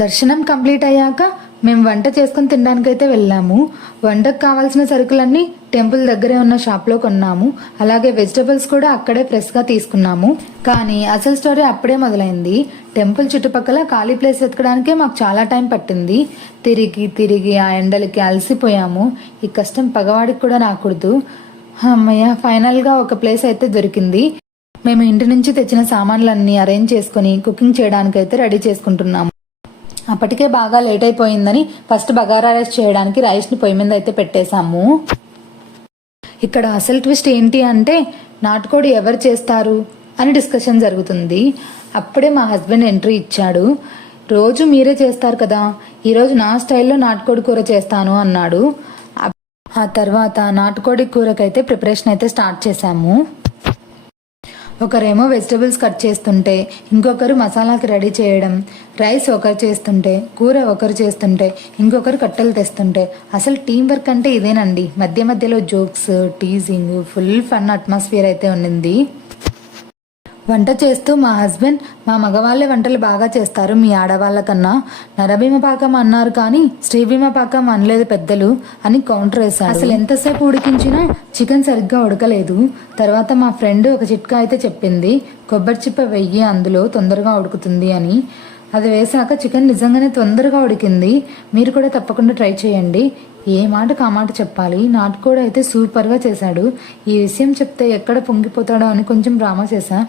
దర్శనం కంప్లీట్ అయ్యాక మేము వంట చేసుకుని తినడానికైతే వెళ్ళాము. వంటకు కావాల్సిన సరుకులన్నీ టెంపుల్ దగ్గరే ఉన్న షాప్లో కొన్నాము. అలాగే వెజిటబుల్స్ కూడా అక్కడే ఫ్రెష్గా తీసుకున్నాము. కానీ అసలు స్టోరీ అప్పుడే మొదలైంది. టెంపుల్ చుట్టుపక్కల ఖాళీ ప్లేస్ వెతకడానికే మాకు చాలా టైం పట్టింది. తిరిగి తిరిగి ఆ ఎండలకి అలసిపోయాము. ఈ కష్టం పగవాడికి కూడా రాకూడదు. అమ్మయ్య, ఫైనల్గా ఒక ప్లేస్ అయితే దొరికింది. మేము ఇంటి నుంచి తెచ్చిన సామాన్లన్నీ అరేంజ్ చేసుకుని కుకింగ్ చేయడానికైతే రెడీ చేసుకుంటున్నాము. అప్పటికే బాగా లేట్ అయిపోయిందని ఫస్ట్ బగారా రైస్ చేయడానికి రైస్ని పొయ్యి మీద అయితే పెట్టేశాము. ఇక్కడ అసలు ట్విస్ట్ ఏంటి అంటే నాటుకోడి ఎవరు చేస్తారు అని డిస్కషన్ జరుగుతుంది. అప్పుడే మా హస్బెండ్ ఎంట్రీ ఇచ్చాడు. రోజు మీరే చేస్తారు కదా, ఈరోజు నా స్టైల్లో నాటుకోడి కూర చేస్తాను అన్నాడు. ఆ తర్వాత నాటుకోడి కూరకైతే ప్రిపరేషన్ అయితే స్టార్ట్ చేశాము. ఒకరేమో వెజిటబుల్స్ కట్ చేస్తుంటే ఇంకొకరు మసాలాకి రెడీ చేయడం, రైస్ ఒకరు చేస్తుంటే కూర ఒకరు చేస్తుంటే ఇంకొకరు కట్టెలు తెస్తుంటే అసలు టీం వర్క్ అంటే ఇదేనండి. మధ్య మధ్యలో jokes, teasing, full fun atmosphere అయితే ఉండింది. వంట చేస్తూ మా హస్బెండ్ మా మగవాళ్ళే వంటలు బాగా చేస్తారు మీ ఆడవాళ్ళ కన్నా, నరభీమ పాకం అన్నారు కానీ శ్రీభీమ పాకం అనలేదు పెద్దలు అని కౌంటర్ వేశాడు. అసలు ఎంతసేపు ఉడికించినా చికెన్ సరిగ్గా ఉడకలేదు. తర్వాత మా ఫ్రెండ్ ఒక చిట్కా అయితే చెప్పింది, కొబ్బరి చిప్ప వెయ్యి అందులో తొందరగా ఉడుకుతుంది అని. అది వేసాక చికెన్ నిజంగానే తొందరగా ఉడికింది. మీరు కూడా తప్పకుండా ట్రై చేయండి. ఏ మాటకు ఆ మాట చెప్పాలి. నాటుకోడి అయితే సూపర్గా చేశాడు. ఈ విషయం చెప్తే ఎక్కడ పొంగిపోతాడో అని కొంచెం డ్రామా చేశా.